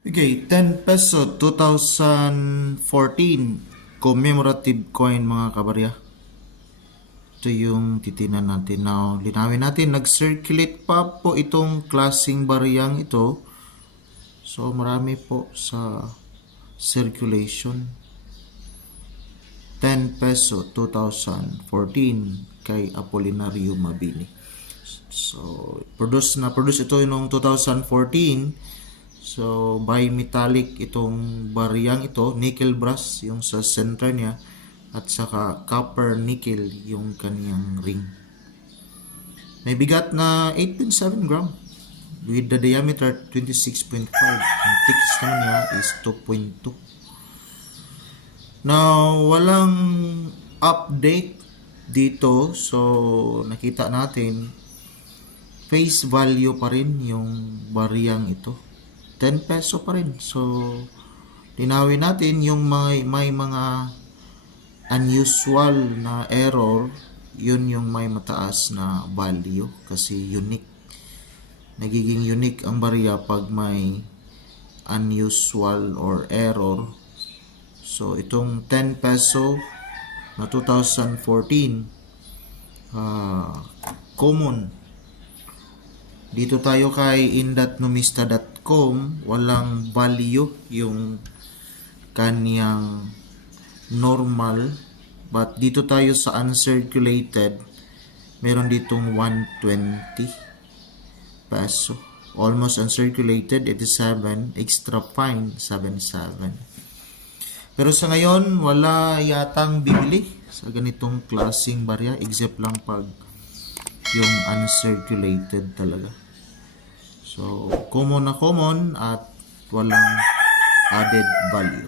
Okay, 10 peso 2014 commemorative coin mga kabarya. Ito yung titinan natin. Now, linawin natin. Nag-circulate pa po itong klaseng bariyang ito. So, marami po sa circulation. 10 peso 2014 kay Apolinario Mabini. So, produce ito noong 2014. So, bimetallic itong bariyang ito, nickel brass yung sa center niya, at saka copper nickel yung kaniyang ring. May bigat na 8.7 gram with the diameter 26.5. Ang thickness naman niya is 2.2. Now, walang update dito. So, nakita natin face value pa rin yung bariyang ito. 10 peso pa rin. So, linawin natin yung may mga unusual na error, yun yung may mataas na value kasi unique. Nagiging unique ang barya pag may unusual or error. So, itong 10 peso na 2014, common. Dito tayo kay in.numista.com, walang value yung kaniyang normal. But dito tayo sa uncirculated, meron ditong 120 peso. Almost uncirculated, 87. Extra fine, 77. Pero sa ngayon, wala yatang bibili sa ganitong klaseng barya, except lang pag yung uncirculated talaga. So, common na common at walang added value.